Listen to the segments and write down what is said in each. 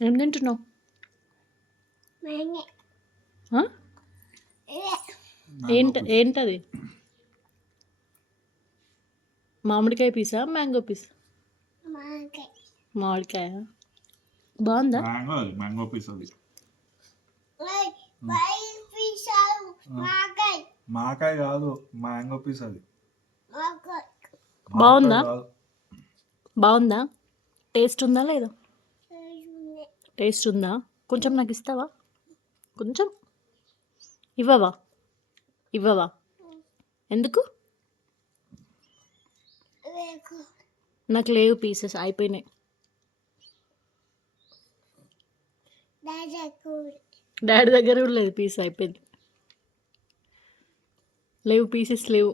ఏం తింటున్నావు? ఆ? ఏంటది? మామిడికాయ పీసా మ్యాంగో పీస్? మామిడికాయ బాగుందా? మ్యాంగో పీస్ అది. మాకాయ కాదు, మ్యాంగో పీస్ అది. బాగుందా? బాగుందా? టేస్ట్ ఉందా లేదా? టేస్ట్ ఉందా? కొంచెం నాకు ఇస్తావా? కొంచెం ఇవ్వవా? ఇవ్వవా? ఎందుకు? నాకు లేవు, పీసెస్ అయిపోయినాయి. డాడీ దగ్గర కూడా లేదు, పీస్ అయిపోయింది. లేవు, పీసెస్ లేవు.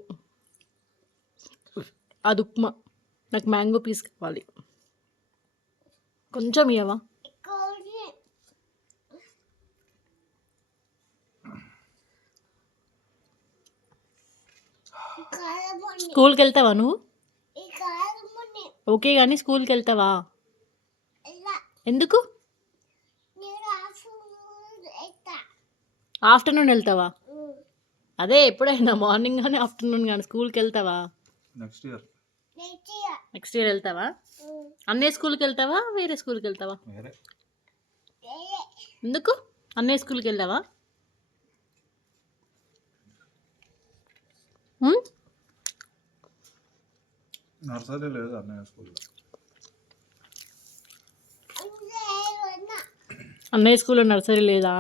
అది ఉప్మా. నాకు మ్యాంగో పీస్ కావాలి. కొంచెం ఇవ్వవా? స్కూల్కి వెళ్తావా నువ్వు? ఓకే కానీ స్కూల్కి వెళ్తావా? ఎందుకు? ఆఫ్టర్నూన్ వెళ్తావా? అదే ఎప్పుడైనా మార్నింగ్ కానీ ఆఫ్టర్నూన్ కానీ స్కూల్కి వెళ్తావా? నెక్స్ట్ ఇయర్ వెళ్తావా? అన్నయ్య స్కూల్కి వెళ్తావా వేరే స్కూల్కి వెళ్తావా? ఎందుకు అన్నయ్య స్కూల్కి వెళ్తావా? నర్సరీ లేదు అన్నయ్య స్కూల్లో. అన్నయ్య స్కూల్లో నర్సరీ లేదా?